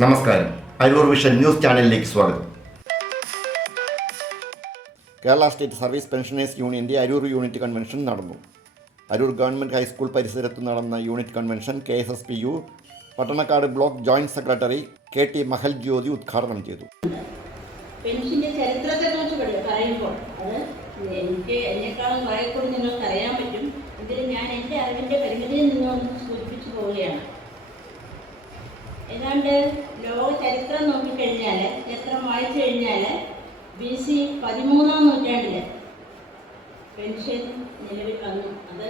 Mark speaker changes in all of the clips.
Speaker 1: നമസ്കാരം. Aroor vision news ചാനലിലേക്ക് സ്വാഗതം. കേരള സ്റ്റേറ്റ് സർവീസ് പെൻഷനേഴ്സ് യൂണിയന്റെ അരൂർ യൂണിറ്റ് കൺവെൻഷൻ നടന്നു. അരൂർ ഗവൺമെന്റ് ഹൈസ്കൂൾ പരിസരത്ത് നടന്ന unit convention K S S P U Pattanakkad block joint secretary K T Mahal Jyothi ഉദ്ഘാടനം ചെയ്തു.
Speaker 2: പെൻഷന്റെ ചരിത്രത്തെ കുറിച്ച് പഠി- പറയുമ്പോൾ അത് എനിക്ക് എന്നെക്കാളും കുറെ കൂടി നിങ്ങൾക്ക് അറിയാൻ പറ്റും. എങ്കിലും ഞാൻ എന്റെ അറിവിന്റെ പരിമിതിയിൽ നിന്നും സൂചിപ്പിച്ചു പോവുകയാണ്. ഏതാണ്ട് ലോക ചരിത്രം നോക്കിക്കഴിഞ്ഞാൽ ചരിത്രം വായിച്ചു കഴിഞ്ഞാൽ ബി സി പതിമൂന്നാം നൂറ്റാണ്ടിൽ പെൻഷൻ നിലവിൽ വന്നു. അത്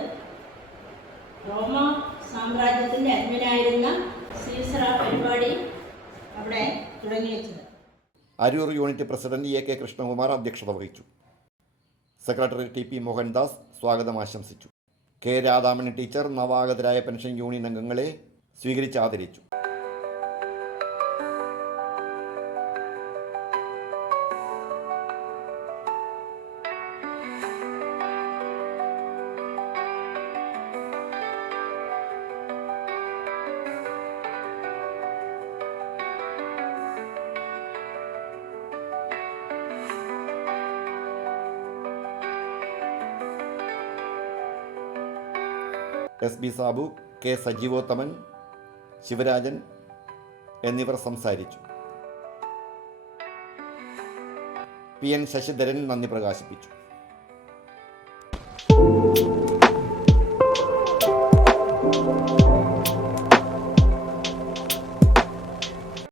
Speaker 2: റോമ സാമ്രാജ്യത്തിന്റെ അഡ്മിനായിരുന്ന സീസറ പരിപാടി അവിടെ തുടങ്ങി വെച്ചത്.
Speaker 1: Aroor unit president A K Krishnakumar അധ്യക്ഷത വഹിച്ചു. സെക്രട്ടറി ടി പി മോഹൻദാസ് സ്വാഗതം ആശംസിച്ചു. കെ രാധാമണി ടീച്ചർ നവാഗതരായ പെൻഷൻ യൂണിയൻ അംഗങ്ങളെ സ്വീകരിച്ച് ആദരിച്ചു. S B Sabu K Sajeevothaman Sivarajan എന്നിവർ സംസാരിച്ചു. പി എൻ ശശിധരൻ നന്ദി പ്രകാശിപ്പിച്ചു.